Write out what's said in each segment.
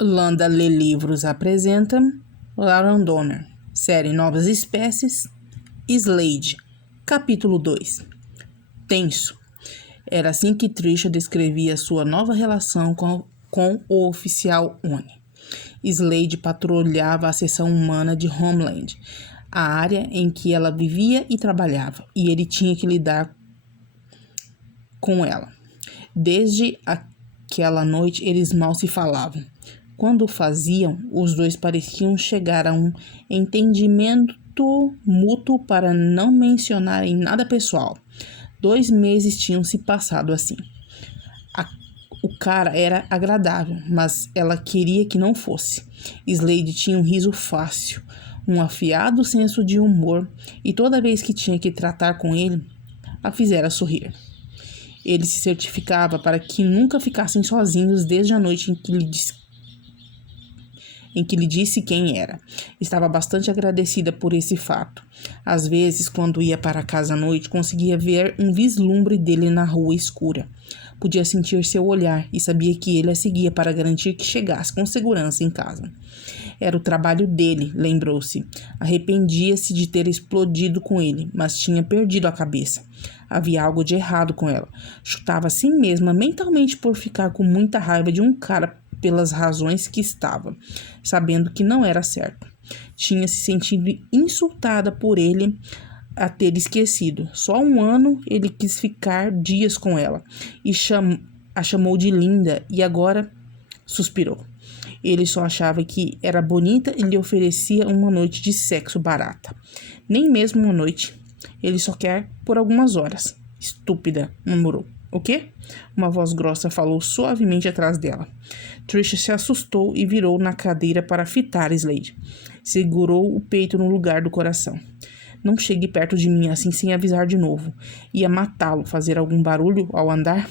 Landa Lê Livros apresenta Larandoner, série Novas Espécies, Slade, capítulo 2. Tenso. Era assim que Trisha descrevia sua nova relação com o oficial Oni. Slade patrulhava a seção humana de Homeland, a área em que ela vivia e trabalhava, e ele tinha que lidar com ela. Desde aquela noite, eles mal se falavam. Quando o faziam, os dois pareciam chegar a um entendimento mútuo para não mencionarem nada pessoal. 2 meses tinham se passado assim. O cara era agradável, mas ela queria que não fosse. Slade tinha um riso fácil, um afiado senso de humor, e toda vez que tinha que tratar com ele, a fizera sorrir. Ele se certificava para que nunca ficassem sozinhos desde a noite em que lhe disse quem era. Estava bastante agradecida por esse fato. Às vezes, quando ia para casa à noite, conseguia ver um vislumbre dele na rua escura. Podia sentir seu olhar e sabia que ele a seguia para garantir que chegasse com segurança em casa. Era o trabalho dele, lembrou-se. Arrependia-se de ter explodido com ele, mas tinha perdido a cabeça. Havia algo de errado com ela. Chutava a si mesma mentalmente por ficar com muita raiva de um cara pelas razões que estava, sabendo que não era certo. Tinha se sentido insultada por ele a ter esquecido. Só um ano ele quis ficar dias com ela e a chamou de linda e agora suspirou. Ele só achava que era bonita e lhe oferecia uma noite de sexo barata. Nem mesmo uma noite. Ele só quer por algumas horas. Estúpida, murmurou. O quê? Uma voz grossa falou suavemente atrás dela. Trisha se assustou e virou na cadeira para fitar Slade. Segurou o peito no lugar do coração. Não chegue perto de mim assim sem avisar de novo. Ia matá-lo, fazer algum barulho ao andar?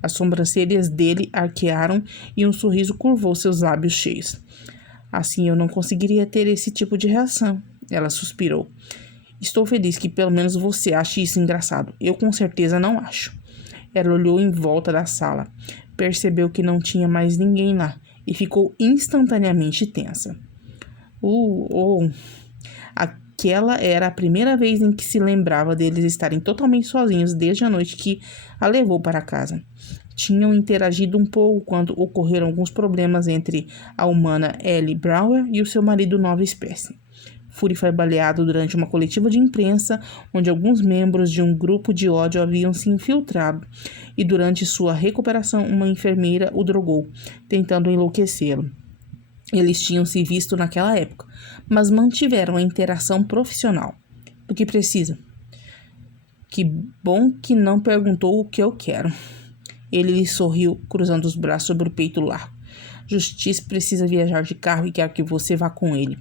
As sobrancelhas dele arquearam e um sorriso curvou seus lábios cheios. Assim eu não conseguiria ter esse tipo de reação. Ela suspirou. Estou feliz que pelo menos você ache isso engraçado. Eu com certeza não acho. Ela olhou em volta da sala. Percebeu que não tinha mais ninguém lá e ficou instantaneamente tensa. Aquela era a primeira vez em que se lembrava deles estarem totalmente sozinhos desde a noite que a levou para casa. Tinham interagido um pouco quando ocorreram alguns problemas entre a humana Ellie Brower e o seu marido Nova Espécie. Fury foi baleado durante uma coletiva de imprensa onde alguns membros de um grupo de ódio haviam se infiltrado e durante sua recuperação uma enfermeira o drogou, tentando enlouquecê-lo. Eles tinham se visto naquela época, mas mantiveram a interação profissional. Do que precisa? Que bom que não perguntou o que eu quero. Ele lhe sorriu, cruzando os braços sobre o peito largo. Justiça precisa viajar de carro e quer que você vá com ele.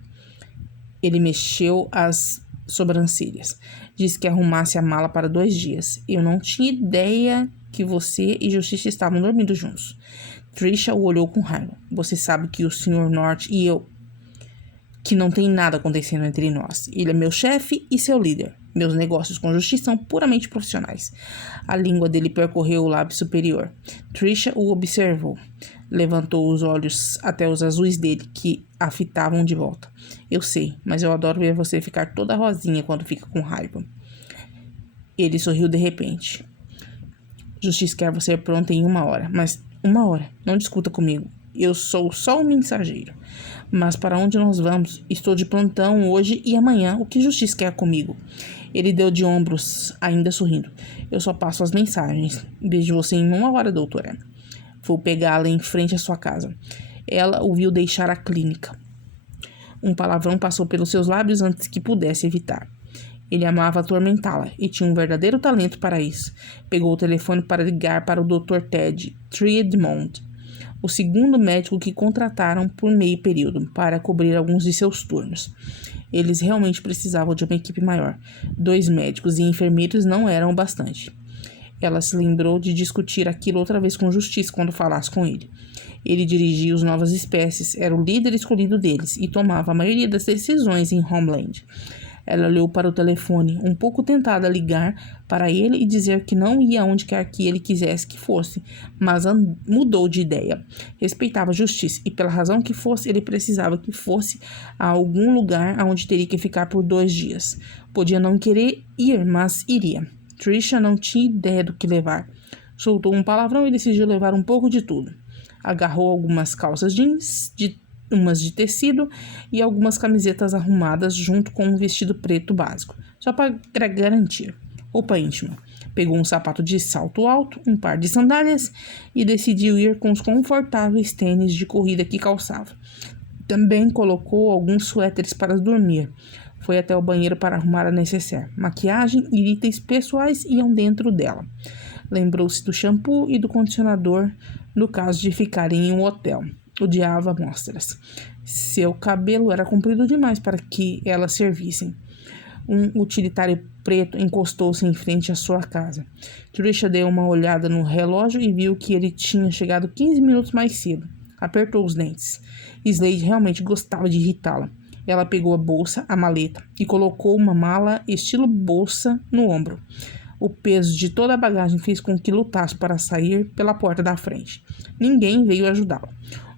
Ele mexeu as sobrancelhas. Disse que arrumasse a mala para 2 dias. Eu não tinha ideia que você e Justiça estavam dormindo juntos. Trisha o olhou com raiva. Você sabe que o Sr. North e eu... que não tem nada acontecendo entre nós. Ele é meu chefe e seu líder. Meus negócios com Justiça são puramente profissionais. A língua dele percorreu o lábio superior. Trisha o observou. Levantou os olhos até os azuis dele, que a fitavam de volta. Eu sei, mas eu adoro ver você ficar toda rosinha quando fica com raiva. Ele sorriu de repente. Justiça quer você pronta em 1 hora, mas 1 hora. Não discuta comigo. Eu sou só um mensageiro. Mas para onde nós vamos? Estou de plantão hoje e amanhã. O que Justiça quer comigo? Ele deu de ombros, ainda sorrindo. Eu só passo as mensagens. Vejo você em 1 hora, doutora. Vou pegá-la em frente à sua casa. Ela o viu deixar a clínica. Um palavrão passou pelos seus lábios antes que pudesse evitar. Ele amava atormentá-la e tinha um verdadeiro talento para isso. Pegou o telefone para ligar para o Dr. Ted Triedmont, o segundo médico que contrataram por meio período para cobrir alguns de seus turnos. Eles realmente precisavam de uma equipe maior. 2 médicos e enfermeiros não eram o bastante. Ela se lembrou de discutir aquilo outra vez com Justiça quando falasse com ele. Ele dirigia os Novas Espécies, era o líder escolhido deles e tomava a maioria das decisões em Homeland. Ela olhou para o telefone, um pouco tentada a ligar para ele e dizer que não ia aonde quer que ele quisesse que fosse, mas mudou de ideia. Respeitava a justiça e, pela razão que fosse, ele precisava que fosse a algum lugar aonde teria que ficar por 2 dias. Podia não querer ir, mas iria. Trisha não tinha ideia do que levar. Soltou um palavrão e decidiu levar um pouco de tudo. Agarrou algumas calças jeans, umas de tecido e algumas camisetas arrumadas junto com um vestido preto básico, só para garantir. Roupa íntima. Pegou um sapato de salto alto, um par de sandálias e decidiu ir com os confortáveis tênis de corrida que calçava. Também colocou alguns suéteres para dormir. Foi até o banheiro para arrumar a necessaire. Maquiagem e itens pessoais iam dentro dela. Lembrou-se do shampoo e do condicionador no caso de ficarem em um hotel. Odiava amostras. Seu cabelo era comprido demais para que elas servissem. Um utilitário preto encostou-se em frente à sua casa. Trisha deu uma olhada no relógio e viu que ele tinha chegado 15 minutos mais cedo. Apertou os dentes. Slade realmente gostava de irritá-la. Ela pegou a bolsa, a maleta, e colocou uma mala estilo bolsa no ombro. O peso de toda a bagagem fez com que lutasse para sair pela porta da frente. Ninguém veio ajudá-la.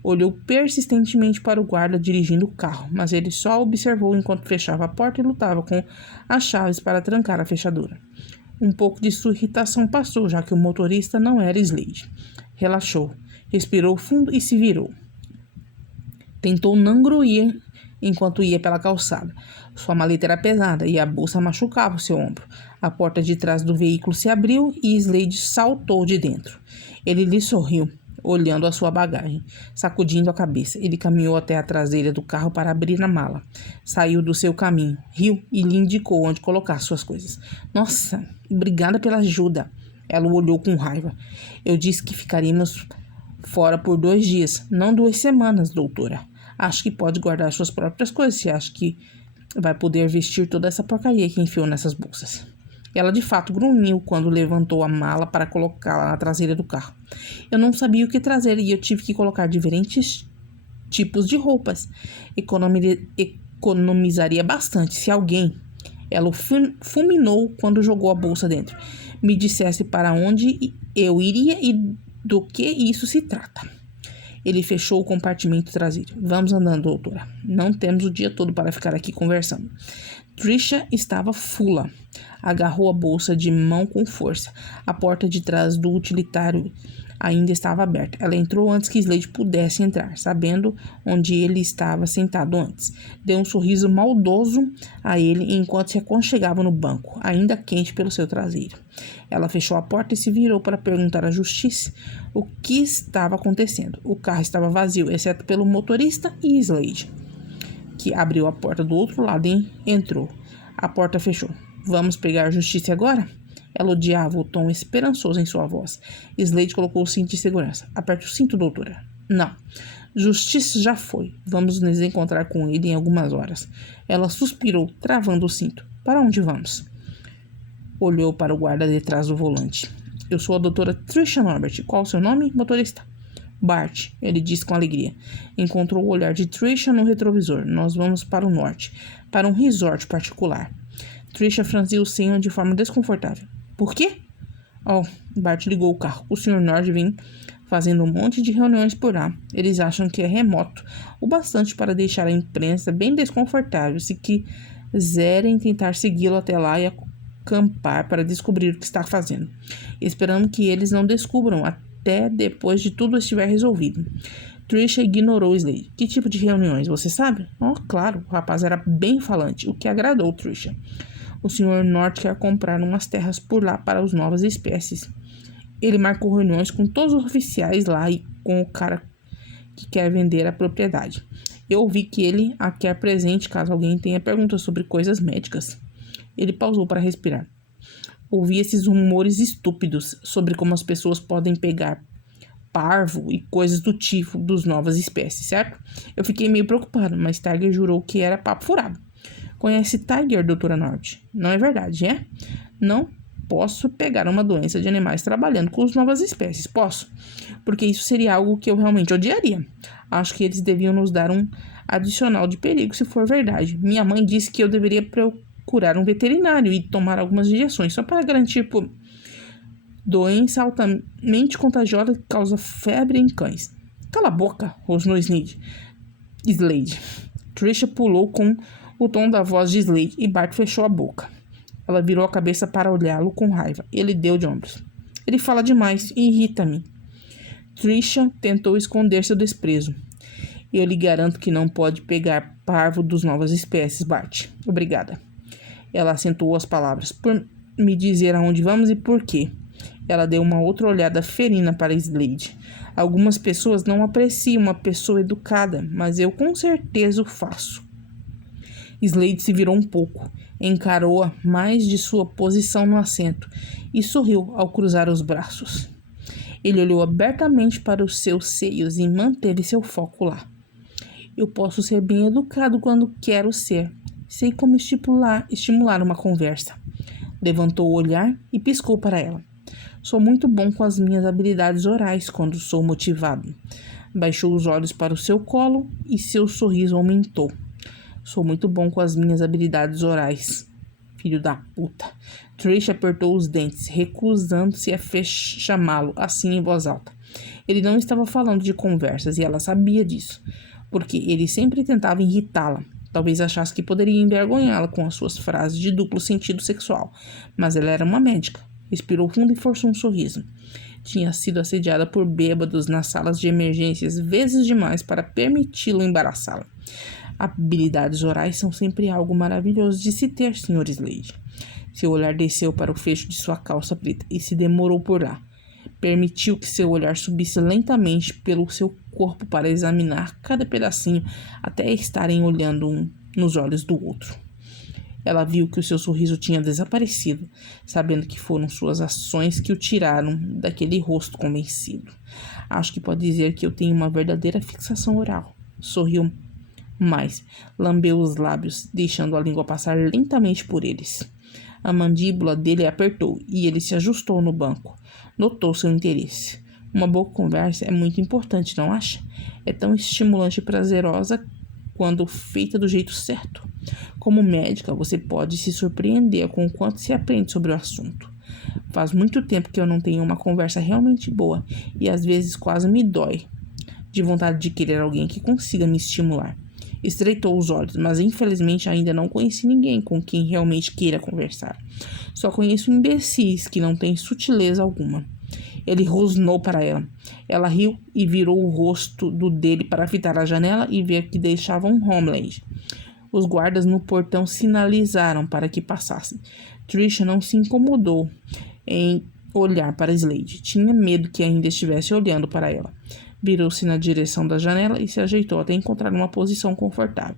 Olhou persistentemente para o guarda dirigindo o carro, mas ele só observou enquanto fechava a porta e lutava com as chaves para trancar a fechadura. Um pouco de sua irritação passou, já que o motorista não era Slade. Relaxou, respirou fundo e se virou. Tentou não gruir enquanto ia pela calçada. Sua maleta era pesada e a bolsa machucava o seu ombro. A porta de trás do veículo se abriu e Slade saltou de dentro. Ele lhe sorriu, olhando a sua bagagem, sacudindo a cabeça. Ele caminhou até a traseira do carro para abrir a mala. Saiu do seu caminho, riu e lhe indicou onde colocar suas coisas. Nossa, obrigada pela ajuda. Ela o olhou com raiva. Eu disse que ficaríamos fora por 2 dias, não 2 semanas, doutora. Acho que pode guardar suas próprias coisas se acha que vai poder vestir toda essa porcaria que enfiou nessas bolsas. Ela de fato grunhiu quando levantou a mala para colocá-la na traseira do carro. Eu não sabia o que trazer e eu tive que colocar diferentes tipos de roupas. Economizaria bastante se alguém... Ela fulminou quando jogou a bolsa dentro. Me dissesse para onde eu iria e do que isso se trata. Ele fechou o compartimento traseiro. Vamos andando, doutora. Não temos o dia todo para ficar aqui conversando. Trisha estava fula. Agarrou a bolsa de mão com força. A porta de trás do utilitário ainda estava aberta. Ela entrou antes que Slade pudesse entrar, sabendo onde ele estava sentado antes. Deu um sorriso maldoso a ele enquanto se aconchegava no banco, ainda quente pelo seu traseiro. Ela fechou a porta e se virou para perguntar à justiça o que estava acontecendo. O carro estava vazio, exceto pelo motorista e Slade, que abriu a porta do outro lado e entrou. A porta fechou. Vamos pegar a justiça agora? Ela odiava o tom esperançoso em sua voz. Slade colocou o cinto de segurança. Aperte o cinto, doutora. Não. Justiça já foi. Vamos nos encontrar com ele em algumas horas. Ela suspirou, travando o cinto. Para onde vamos? Olhou para o guarda detrás do volante. Eu sou a doutora Trisha Norbert. Qual o seu nome, motorista? Bart, ele disse com alegria. Encontrou o olhar de Trisha no retrovisor. Nós vamos para o norte, para um resort particular. Trisha franziu o senho de forma desconfortável. Por quê? Oh, Bart ligou o carro. O Sr. Nord vem fazendo um monte de reuniões por lá. Eles acham que é remoto, o bastante para deixar a imprensa bem desconfortável se quiserem tentar segui-lo até lá e acampar para descobrir o que está fazendo. Esperando que eles não descubram até depois de tudo estiver resolvido. Trisha ignorou Slade. Que tipo de reuniões, você sabe? Oh, claro, o rapaz era bem falante, o que agradou Trisha. O Sr. North quer comprar umas terras por lá para as novas espécies. Ele marcou reuniões com todos os oficiais lá e com o cara que quer vender a propriedade. Eu ouvi que ele a quer presente caso alguém tenha perguntas sobre coisas médicas. Ele pausou para respirar. Ouvi esses rumores estúpidos sobre como as pessoas podem pegar parvo e coisas do tipo dos novas espécies, certo? Eu fiquei meio preocupado, mas Tiger jurou que era papo furado. Conhece Tiger, doutora Norte? Não é verdade, é? Não posso pegar uma doença de animais trabalhando com as novas espécies, posso? Porque isso seria algo que eu realmente odiaria. Acho que eles deviam nos dar um adicional de perigo se for verdade. Minha mãe disse que eu deveria curar um veterinário e tomar algumas injeções, só para garantir, doença altamente contagiosa que causa febre em cães. Cala a boca, rosnou Slade. Tricia pulou com o tom da voz de Slade e Bart fechou a boca. Ela virou a cabeça para olhá-lo com raiva. Ele deu de ombros. Ele fala demais e irrita-me. Tricia tentou esconder seu desprezo. Eu lhe garanto que não pode pegar parvo dos novas espécies, Bart. Obrigada. Ela acentuou as palavras. Por me dizer aonde vamos e por quê. Ela deu uma outra olhada ferina para Slade. Algumas pessoas não apreciam uma pessoa educada, mas eu com certeza o faço. Slade se virou um pouco, encarou-a mais de sua posição no assento e sorriu ao cruzar os braços. Ele olhou abertamente para os seus seios e manteve seu foco lá. Eu posso ser bem educado quando quero ser. Sei como estimular uma conversa. Levantou o olhar e piscou para ela. Sou muito bom com as minhas habilidades orais quando sou motivado. Baixou os olhos para o seu colo e seu sorriso aumentou. Sou muito bom com as minhas habilidades orais. Filho da puta. Tricia apertou os dentes, recusando-se a chamá-lo assim em voz alta. Ele não estava falando de conversas e ela sabia disso, porque ele sempre tentava irritá-la. Talvez achasse que poderia envergonhá-la com as suas frases de duplo sentido sexual, mas ela era uma médica. Respirou fundo e forçou um sorriso. Tinha sido assediada por bêbados nas salas de emergências vezes demais para permiti-lo embaraçá-la. Habilidades orais são sempre algo maravilhoso de se ter, Sr. Slade. Seu olhar desceu para o fecho de sua calça preta e se demorou por lá. Permitiu que seu olhar subisse lentamente pelo seu corpo para examinar cada pedacinho até estarem olhando um nos olhos do outro. Ela viu que o seu sorriso tinha desaparecido, sabendo que foram suas ações que o tiraram daquele rosto convencido. Acho que pode dizer que eu tenho uma verdadeira fixação oral. Sorriu mais, lambeu os lábios, deixando a língua passar lentamente por eles. A mandíbula dele apertou e ele se ajustou no banco. Notou seu interesse. Uma boa conversa é muito importante, não acha? É tão estimulante e prazerosa quando feita do jeito certo. Como médica, você pode se surpreender com o quanto se aprende sobre o assunto. Faz muito tempo que eu não tenho uma conversa realmente boa e às vezes quase me dói de vontade de querer alguém que consiga me estimular. Estreitou os olhos, mas infelizmente ainda não conheci ninguém com quem realmente queira conversar. Só conheço imbecis que não têm sutileza alguma. Ele rosnou para ela. Ela riu e virou o rosto dele para fitar a janela e ver que deixavam Homeland. Os guardas no portão sinalizaram para que passassem. Tricia não se incomodou em olhar para Slade. Tinha medo que ainda estivesse olhando para ela. Virou-se na direção da janela e se ajeitou até encontrar uma posição confortável.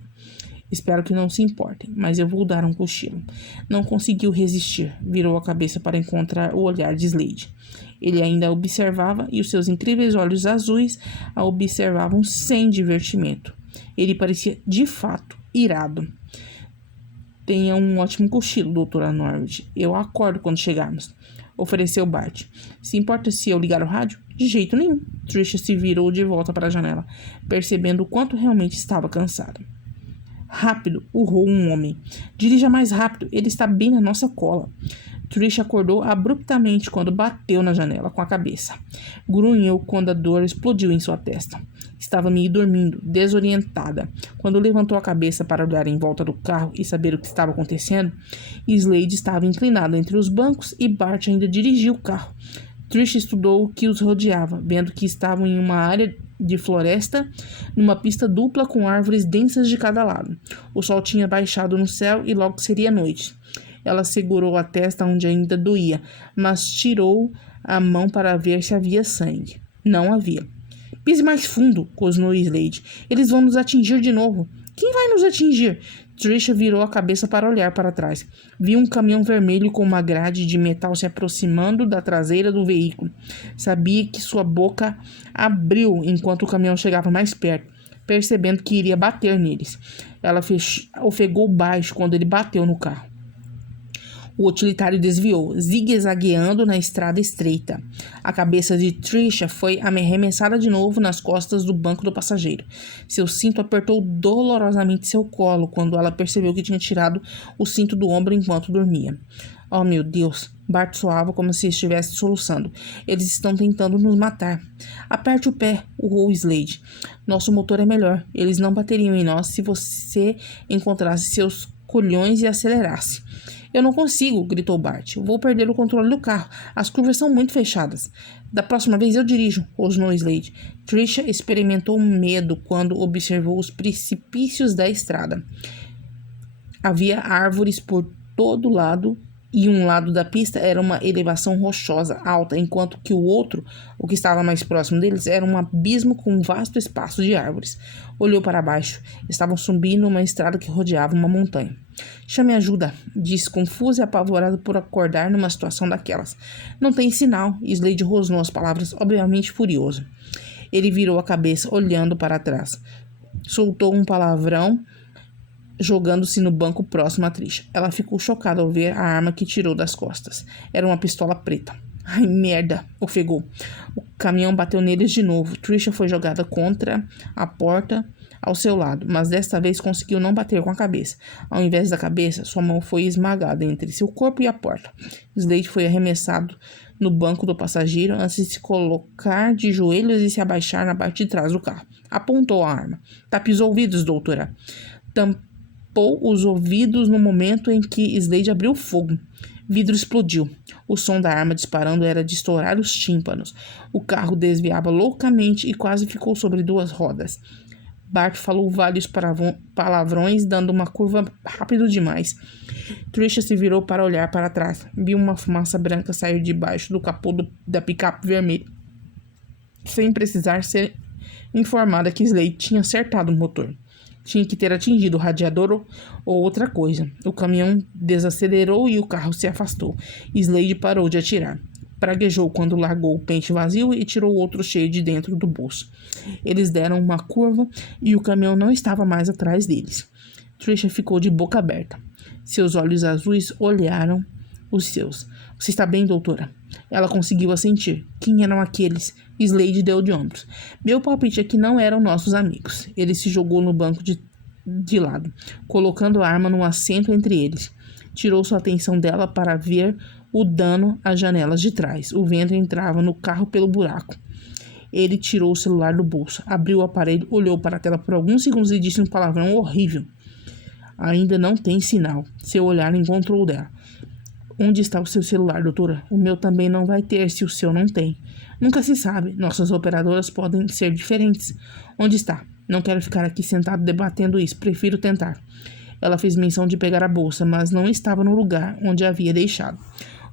Espero que não se importem, mas eu vou dar um cochilo. Não conseguiu resistir. Virou a cabeça para encontrar o olhar de Slade. Ele ainda a observava e os seus incríveis olhos azuis a observavam sem divertimento. Ele parecia, de fato, irado. Tenha um ótimo cochilo, doutora Norwood. Eu acordo quando chegarmos, ofereceu Bart. Se importa se eu ligar o rádio? De jeito nenhum. Tricia se virou de volta para a janela, percebendo o quanto realmente estava cansada. Rápido, urrou um homem. Dirija mais rápido, ele está bem na nossa cola. Tricia acordou abruptamente quando bateu na janela com a cabeça. Grunhou quando a dor explodiu em sua testa. Estava meio dormindo, desorientada. Quando levantou a cabeça para olhar em volta do carro e saber o que estava acontecendo, Slade estava inclinado entre os bancos e Bart ainda dirigia o carro. Tricia estudou o que os rodeava, vendo que estavam em uma área de floresta, numa pista dupla com árvores densas de cada lado. O sol tinha baixado no céu e logo seria noite. Ela segurou a testa onde ainda doía, mas tirou a mão para ver se havia sangue. Não havia. Pise mais fundo, rosnou Slade. Eles vão nos atingir de novo. Quem vai nos atingir? Tricia virou a cabeça para olhar para trás. Viu um caminhão vermelho com uma grade de metal se aproximando da traseira do veículo. Sabia que sua boca abriu enquanto o caminhão chegava mais perto, percebendo que iria bater neles. Ela ofegou baixo quando ele bateu no carro. O utilitário desviou, zigue-zagueando na estrada estreita. A cabeça de Tricia foi arremessada de novo nas costas do banco do passageiro. Seu cinto apertou dolorosamente seu colo quando ela percebeu que tinha tirado o cinto do ombro enquanto dormia. Oh, meu Deus! Bart soava como se estivesse soluçando. Eles estão tentando nos matar. Aperte o pé, urrou Slade. Nosso motor é melhor. Eles não bateriam em nós se você encontrasse seus colhões e acelerasse. Eu não consigo, gritou Bart. Vou perder o controle do carro. As curvas são muito fechadas. Da próxima vez eu dirijo, rosnou Slade. Tricia experimentou medo quando observou os precipícios da estrada. Havia árvores por todo lado e um lado da pista era uma elevação rochosa alta, enquanto que o outro, o que estava mais próximo deles, era um abismo com um vasto espaço de árvores. Olhou para baixo. Estavam subindo uma estrada que rodeava uma montanha. Chame ajuda, disse confuso e apavorado por acordar numa situação daquelas. Não tem sinal, Slade rosnou as palavras, obviamente furioso. Ele virou a cabeça, olhando para trás. Soltou um palavrão, jogando-se no banco próximo a Tricia. Ela ficou chocada ao ver a arma que tirou das costas. Era uma pistola preta. Ai, merda, ofegou. O caminhão bateu neles de novo. Tricia foi jogada contra a porta ao seu lado, mas desta vez conseguiu não bater com a cabeça. Ao invés da cabeça, sua mão foi esmagada entre seu corpo e a porta. Slade foi arremessado no banco do passageiro antes de se colocar de joelhos e se abaixar na parte de trás do carro. Apontou a arma. Tape os ouvidos, doutora. Tampou os ouvidos no momento em que Slade abriu fogo. Vidro explodiu. O som da arma disparando era de estourar os tímpanos. O carro desviava loucamente e quase ficou sobre duas rodas. Bart falou vários palavrões, dando uma curva rápido demais. Tricia se virou para olhar para trás. Viu uma fumaça branca sair debaixo do capô da picape vermelha, sem precisar ser informada que Slade tinha acertado o motor. Tinha que ter atingido o radiador ou outra coisa. O caminhão desacelerou e o carro se afastou. Slade parou de atirar. Praguejou quando largou o pente vazio e tirou outro cheio de dentro do bolso. Eles deram uma curva e o caminhão não estava mais atrás deles. Tricia ficou de boca aberta. Seus olhos azuis olharam os seus. Você está bem, doutora? Ela conseguiu assentir. Quem eram aqueles? Slade deu de ombros. Meu palpite é que não eram nossos amigos. Ele se jogou no banco de lado, colocando a arma no assento entre eles. Tirou sua atenção dela para ver o dano às janelas de trás. O vento entrava no carro pelo buraco. Ele tirou o celular do bolso, abriu o aparelho, olhou para a tela por alguns segundos e disse um palavrão horrível. Ainda não tem sinal. Seu olhar encontrou o dela. Onde está o seu celular, doutora? O meu também não vai ter se o seu não tem. Nunca se sabe. Nossas operadoras podem ser diferentes. Onde está? Não quero ficar aqui sentado debatendo isso. Prefiro tentar. Ela fez menção de pegar a bolsa, mas não estava no lugar onde a havia deixado.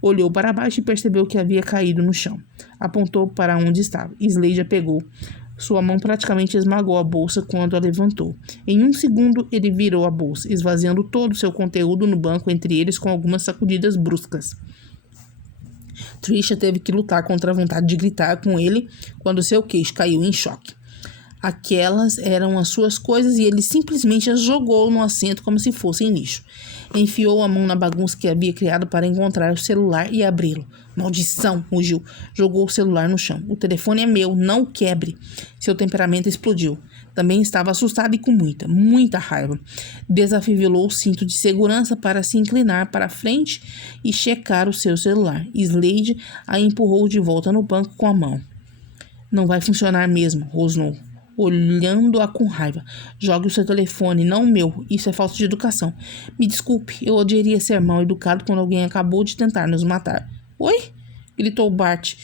Olhou para baixo e percebeu que havia caído no chão. Apontou para onde estava. Slade a pegou. Sua mão praticamente esmagou a bolsa quando a levantou. Em um segundo, ele virou a bolsa, esvaziando todo o seu conteúdo no banco entre eles com algumas sacudidas bruscas. Tricia teve que lutar contra a vontade de gritar com ele quando seu queixo caiu em choque. Aquelas eram as suas coisas e ele simplesmente as jogou no assento como se fossem lixo. Enfiou a mão na bagunça que havia criado para encontrar o celular e abri-lo. Maldição, rugiu. Jogou o celular no chão. O telefone é meu, não o quebre. Seu temperamento explodiu. Também estava assustado e com muita raiva. Desafivelou o cinto de segurança para se inclinar para a frente e checar o seu celular. Slade a empurrou de volta no banco com a mão. Não vai funcionar mesmo, rosnou, olhando-a com raiva. Jogue o seu telefone, não o meu. Isso é falta de educação. Me desculpe, eu odiaria ser mal educado quando alguém acabou de tentar nos matar. Oi? Gritou Bart.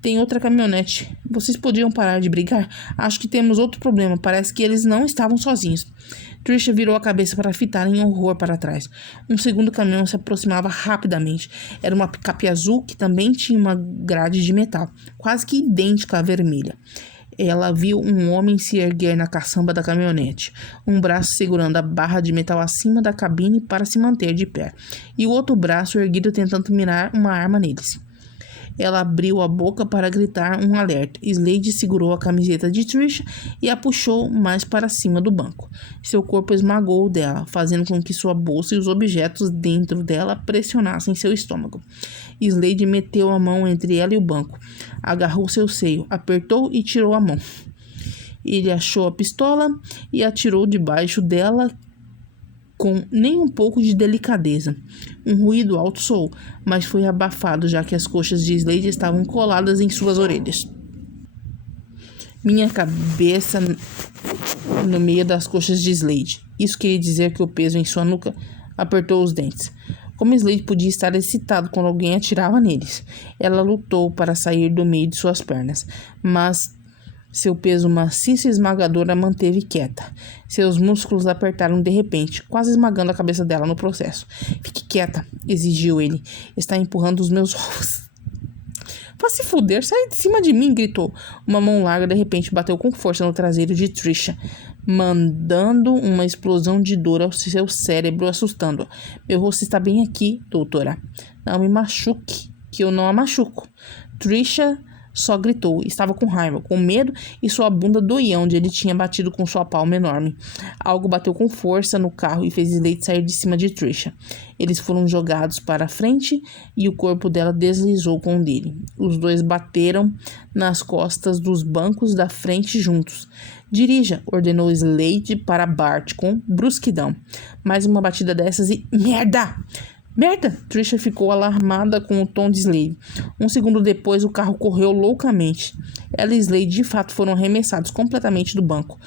Tem outra caminhonete. Vocês podiam parar de brigar? Acho que temos outro problema. Parece que eles não estavam sozinhos. Tricia virou a cabeça para fitar em horror para trás. Um segundo caminhão se aproximava rapidamente. Era uma picape azul que também tinha uma grade de metal, quase que idêntica à vermelha. Ela viu um homem se erguer na caçamba da caminhonete, um braço segurando a barra de metal acima da cabine para se manter de pé, e o outro braço erguido tentando mirar uma arma neles. Ela abriu a boca para gritar um alerta. Slade segurou a camiseta de Trisha e a puxou mais para cima do banco. Seu corpo esmagou o dela, fazendo com que sua bolsa e os objetos dentro dela pressionassem seu estômago. Slade meteu a mão entre ela e o banco, agarrou seu seio, apertou e tirou a mão. Ele achou a pistola e atirou debaixo dela com nem um pouco de delicadeza. Um ruído alto soou, mas foi abafado, já que as coxas de Slade estavam coladas em suas orelhas. Minha cabeça no meio das coxas de Slade. Isso queria dizer que o peso em sua nuca apertou os dentes. Como Slade podia estar excitado quando alguém atirava neles? Ela lutou para sair do meio de suas pernas, mas seu peso maciço e esmagador a manteve quieta. Seus músculos apertaram de repente, quase esmagando a cabeça dela no processo. Fique quieta, exigiu ele. Está empurrando os meus ovos. Vá se fuder, sai de cima de mim, gritou. Uma mão larga de repente bateu com força no traseiro de Trisha, mandando uma explosão de dor ao seu cérebro, assustando-a. Meu rosto está bem aqui, doutora. Não me machuque, que eu não a machuco. Trisha só gritou. Estava com raiva, com medo, e sua bunda doía onde ele tinha batido com sua palma enorme. Algo bateu com força no carro e fez Slade sair de cima de Trisha. Eles foram jogados para a frente e o corpo dela deslizou com o dele. Os dois bateram nas costas dos bancos da frente juntos. Dirija, ordenou Slade para Bart com brusquidão. Mais uma batida dessas e... Merda! Merda! Trisha ficou alarmada com o tom de Slade. Um segundo depois, o carro correu loucamente. Ela e Slade de fato foram arremessados completamente do banco.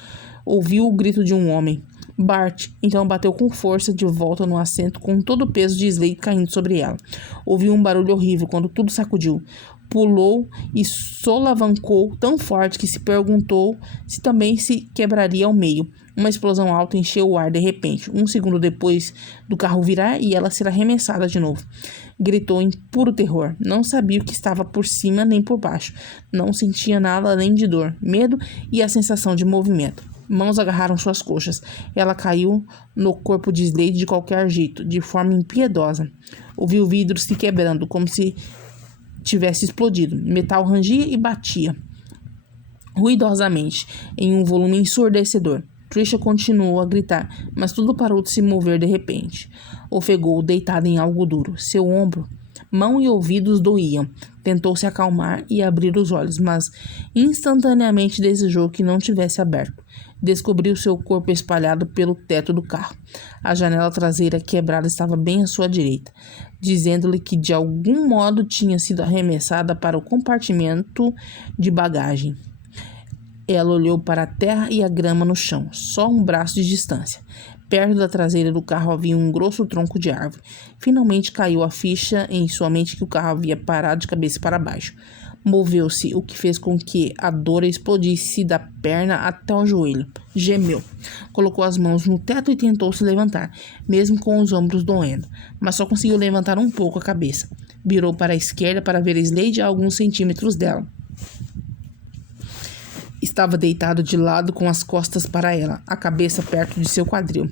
Ouviu o grito de um homem. Bart então bateu com força de volta no assento, com todo o peso de Slade caindo sobre ela. Ouviu um barulho horrível quando tudo sacudiu. Pulou e solavancou tão forte que se perguntou se também se quebraria ao meio. Uma explosão alta encheu o ar de repente. Um segundo depois do carro virar e ela ser arremessada de novo. Gritou em puro terror. Não sabia o que estava por cima nem por baixo. Não sentia nada além de dor, medo e a sensação de movimento. Mãos agarraram suas coxas. Ela caiu no corpo de Slade de qualquer jeito, de forma impiedosa. Ouviu o vidro se quebrando, como se tivesse explodido. Metal rangia e batia ruidosamente, em um volume ensurdecedor. Trisha continuou a gritar, mas tudo parou de se mover de repente. Ofegou, deitada em algo duro. Seu ombro, mão e ouvidos doíam. Tentou se acalmar e abrir os olhos, mas instantaneamente desejou que não tivesse aberto. Descobriu seu corpo espalhado pelo teto do carro. A janela traseira quebrada estava bem à sua direita, dizendo-lhe que de algum modo tinha sido arremessada para o compartimento de bagagem. Ela olhou para a terra e a grama no chão, só um braço de distância. Perto da traseira do carro havia um grosso tronco de árvore. Finalmente caiu a ficha em sua mente que o carro havia parado de cabeça para baixo. Moveu-se, o que fez com que a dor explodisse da perna até o joelho. Gemeu. Colocou as mãos no teto e tentou se levantar, mesmo com os ombros doendo, mas só conseguiu levantar um pouco a cabeça. Virou para a esquerda para ver Slade a alguns centímetros dela. Estava deitado de lado com as costas para ela, a cabeça perto de seu quadril.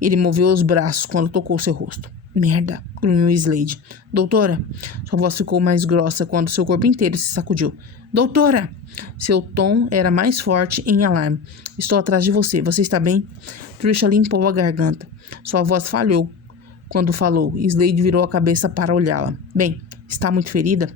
Ele moveu os braços quando tocou seu rosto. Merda, grunhiu Slade. Doutora! Sua voz ficou mais grossa quando seu corpo inteiro se sacudiu. Doutora! Seu tom era mais forte em alarme. Estou atrás de você. Você está bem? Trisha limpou a garganta. Sua voz falhou quando falou. Slade virou a cabeça para olhá-la. Bem, está muito ferida?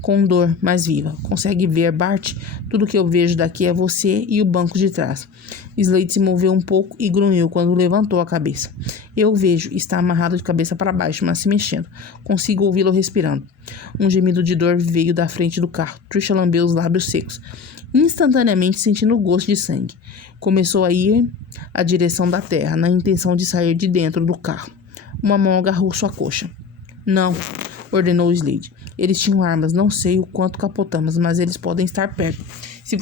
Com dor, mas viva. Consegue ver, Bart? Tudo que eu vejo daqui é você e o banco de trás. Slade se moveu um pouco e grunhiu quando levantou a cabeça. Eu vejo. Está amarrado de cabeça para baixo, mas se mexendo. Consigo ouvi-lo respirando. Um gemido de dor veio da frente do carro. Trisha lambeu os lábios secos, instantaneamente sentindo o gosto de sangue. Começou a ir à direção da terra, na intenção de sair de dentro do carro. Uma mão agarrou sua coxa. Não, ordenou Slade. Eles tinham armas, não sei o quanto capotamos, mas eles podem estar perto. Se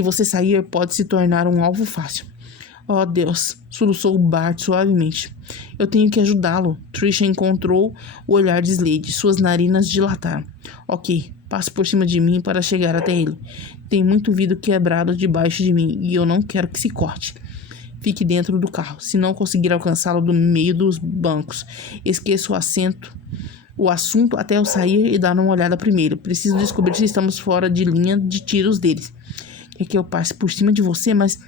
você sair, pode se tornar um alvo fácil. Oh, Deus, soluçou Bart suavemente. Eu tenho que ajudá-lo. Trisha encontrou o olhar de Slade. Suas narinas dilataram. Ok, passe por cima de mim para chegar até ele. Tem muito vidro quebrado debaixo de mim e eu não quero que se corte. Fique dentro do carro. Se não conseguir alcançá-lo do meio dos bancos, esqueça o assento o assunto até eu sair e dar uma olhada primeiro. Preciso descobrir se estamos fora de linha de tiros deles. Quer que eu passe por cima de você, mas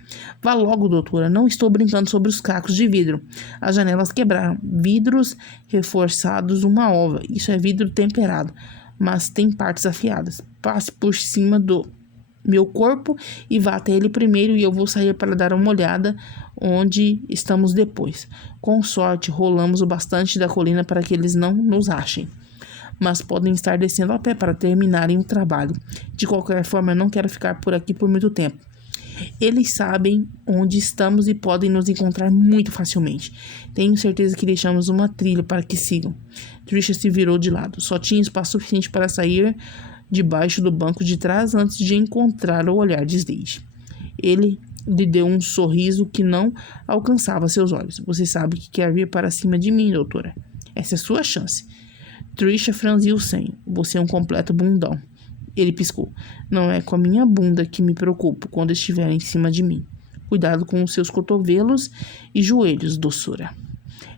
vá logo, doutora. Não estou brincando sobre os cacos de vidro. As janelas quebraram. Vidros reforçados, uma ova. Isso é vidro temperado, mas tem partes afiadas. Passe por cima do meu corpo e vá até ele primeiro e eu vou sair para dar uma olhada onde estamos depois. Com sorte, rolamos o bastante da colina para que eles não nos achem. Mas podem estar descendo a pé para terminarem o trabalho. De qualquer forma, eu não quero ficar por aqui por muito tempo. Eles sabem onde estamos e podem nos encontrar muito facilmente. Tenho certeza que deixamos uma trilha para que sigam. Trisha se virou de lado. Só tinha espaço suficiente para sair debaixo do banco de trás antes de encontrar o olhar de Slade. Ele lhe deu um sorriso que não alcançava seus olhos. Você sabe que quer vir para cima de mim, doutora. Essa é sua chance. Trisha franziu o senho. Você é um completo bundão. Ele piscou. Não é com a minha bunda que me preocupo quando estiver em cima de mim. Cuidado com os seus cotovelos e joelhos, doçura.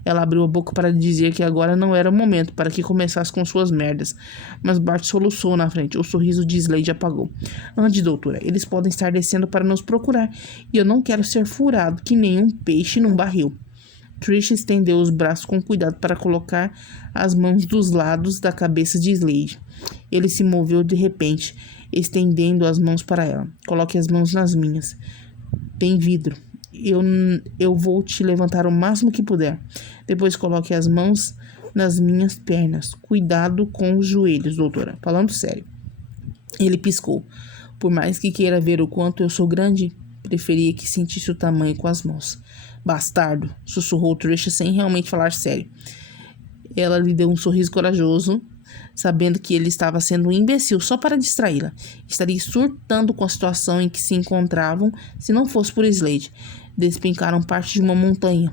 Ela abriu a boca para dizer que agora não era o momento para que começasse com suas merdas, mas Bart soluçou na frente. O sorriso de Slade apagou. Ande, doutora, eles podem estar descendo para nos procurar, e eu não quero ser furado que nem um peixe num barril. Trisha estendeu os braços com cuidado para colocar as mãos dos lados da cabeça de Slade. Ele se moveu de repente, estendendo as mãos para ela. Coloque as mãos nas minhas. Tem vidro. Eu vou te levantar o máximo que puder. Depois coloque as mãos nas minhas pernas. Cuidado com os joelhos, doutora. Falando sério. Ele piscou. Por mais que queira ver o quanto eu sou grande, preferia que sentisse o tamanho com as mãos. Bastardo, sussurrou Trisha sem realmente falar sério. Ela lhe deu um sorriso corajoso, sabendo que ele estava sendo um imbecil só para distraí-la. Estaria surtando com a situação em que se encontravam se não fosse por Slade. Despencaram parte de uma montanha.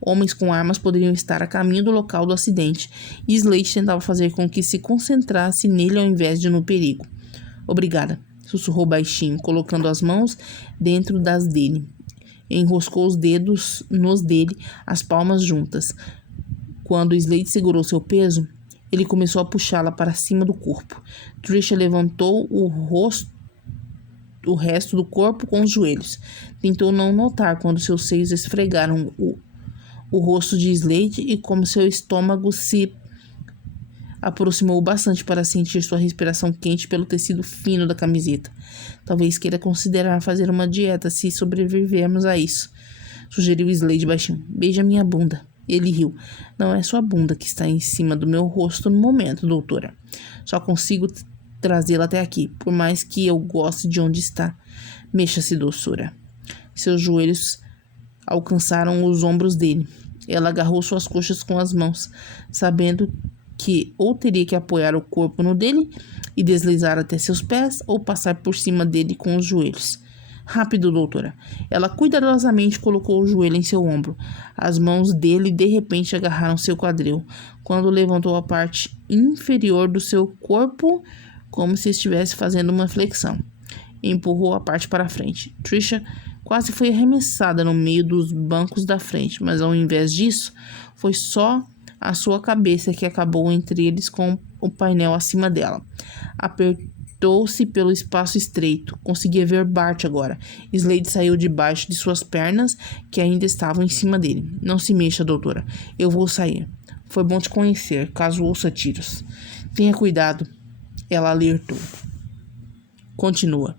Homens com armas poderiam estar a caminho do local do acidente, e Slade tentava fazer com que se concentrasse nele ao invés de no perigo. Obrigada, sussurrou baixinho, colocando as mãos dentro das dele. Enroscou os dedos nos dele, as palmas juntas. Quando Slade segurou seu peso, ele começou a puxá-la para cima do corpo. Trisha levantou o resto do corpo com os joelhos. Tentou não notar quando seus seios esfregaram o rosto de Slade e como seu estômago se aproximou bastante para sentir sua respiração quente pelo tecido fino da camiseta. Talvez queira considerar fazer uma dieta se sobrevivermos a isso, sugeriu Slade baixinho. Beija minha bunda. Ele riu. Não é sua bunda que está em cima do meu rosto no momento, doutora. Só consigo trazê-la até aqui, por mais que eu goste de onde está. Mexa-se, doçura. Seus joelhos alcançaram os ombros dele. Ela agarrou suas coxas com as mãos, sabendo que ou teria que apoiar o corpo no dele e deslizar até seus pés, ou passar por cima dele com os joelhos. Rápido, doutora. Ela cuidadosamente colocou o joelho em seu ombro. As mãos dele de repente agarraram seu quadril, quando levantou a parte inferior do seu corpo, como se estivesse fazendo uma flexão. Empurrou a parte para frente. Trisha quase foi arremessada no meio dos bancos da frente, mas ao invés disso, foi só a sua cabeça que acabou entre eles com o painel acima dela. Apertou-se pelo espaço estreito. Conseguia ver Bart agora. Slade saiu debaixo de suas pernas, que ainda estavam em cima dele. Não se mexa, doutora. Eu vou sair. Foi bom te conhecer, caso ouça tiros. Tenha cuidado. Ela alertou. Continua.